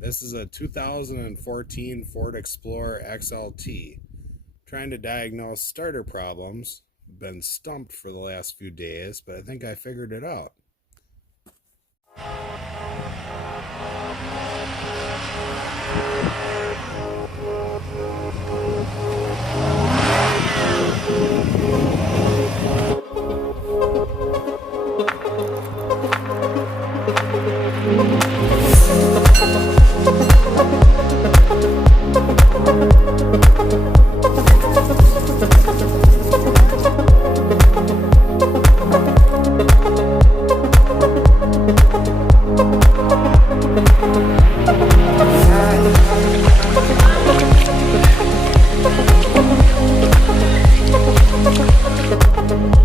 This is a 2014 Ford Explorer XLT. Trying to diagnose starter problems. Been stumped for the last few days, but I think I figured it out.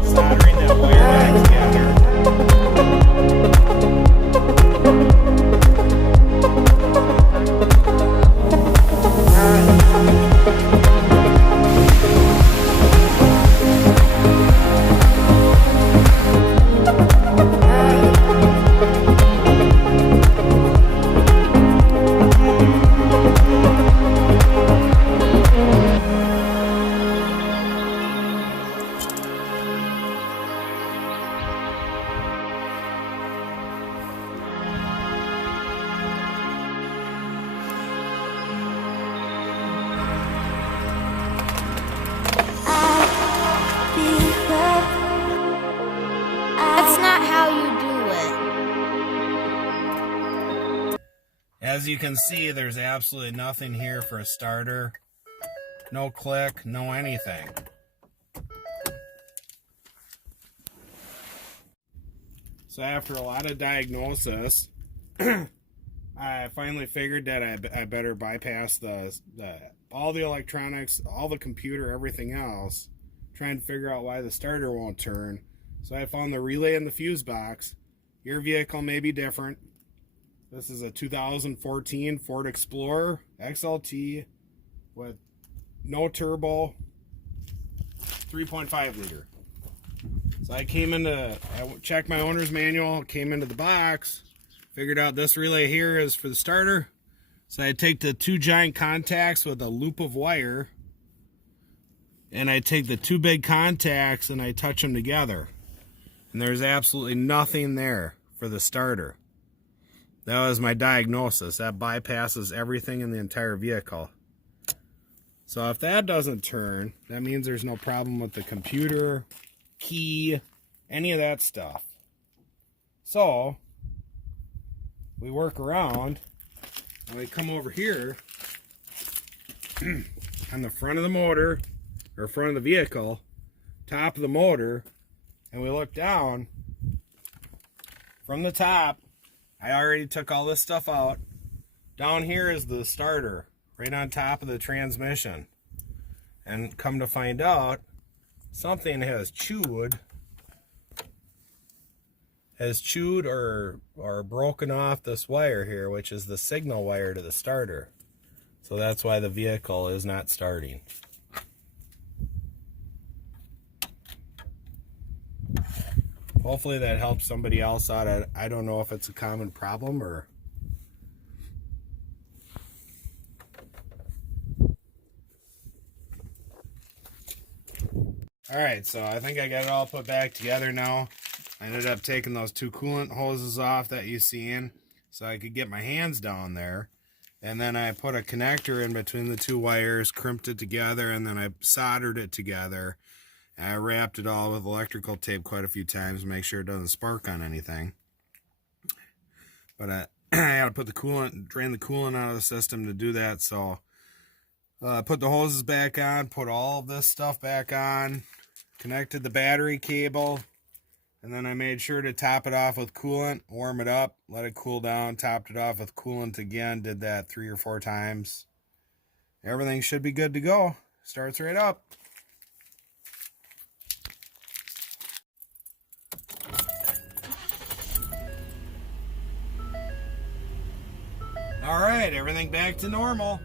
Soldering that wire back together. That's not how you do it. As you can see, there's absolutely nothing here for a starter. No click, no anything. So after a lot of diagnosis, I finally figured that I better bypass all the electronics, all the computer, everything else, trying to figure out why the starter won't turn. So I found the relay in the fuse box. Your vehicle may be different. This is a 2014 Ford Explorer XLT with no turbo, 3.5 liter. So I checked my owner's manual, came into the box, figured out this relay here is for the starter. So I take the two giant contacts with a loop of wire, and I take the two big contacts and I touch them together. And there's absolutely nothing there for the starter. That was my diagnosis. That bypasses everything in the entire vehicle. So if that doesn't turn, that means there's no problem with the computer, key, any of that stuff. So we work around and we come over here on the front of the motor, or front of the vehicle, top of the motor, and we look down from the top. I already took all this stuff out. Down here is the starter, right on top of the transmission. And come to find out, something has chewed or broken off this wire here, which is the signal wire to the starter. So that's why the vehicle is not starting. Hopefully that helps somebody else out. I don't know if it's a common problem or... Alright, so I think I got it all put back together now. I ended up taking those two coolant hoses off that you seen so I could get my hands down there. And then I put a connector in between the two wires, crimped it together, and then I soldered it together. And I wrapped it all with electrical tape quite a few times to make sure it doesn't spark on anything. But I had to put the coolant, drain the coolant out of the system to do that. So put the hoses back on, put all of this stuff back on, connected the battery cable, and then I made sure to top it off with coolant, warm it up, let it cool down, topped it off with coolant again, did that 3 or 4 times. Everything should be good to go. Starts right up. All right, everything back to normal.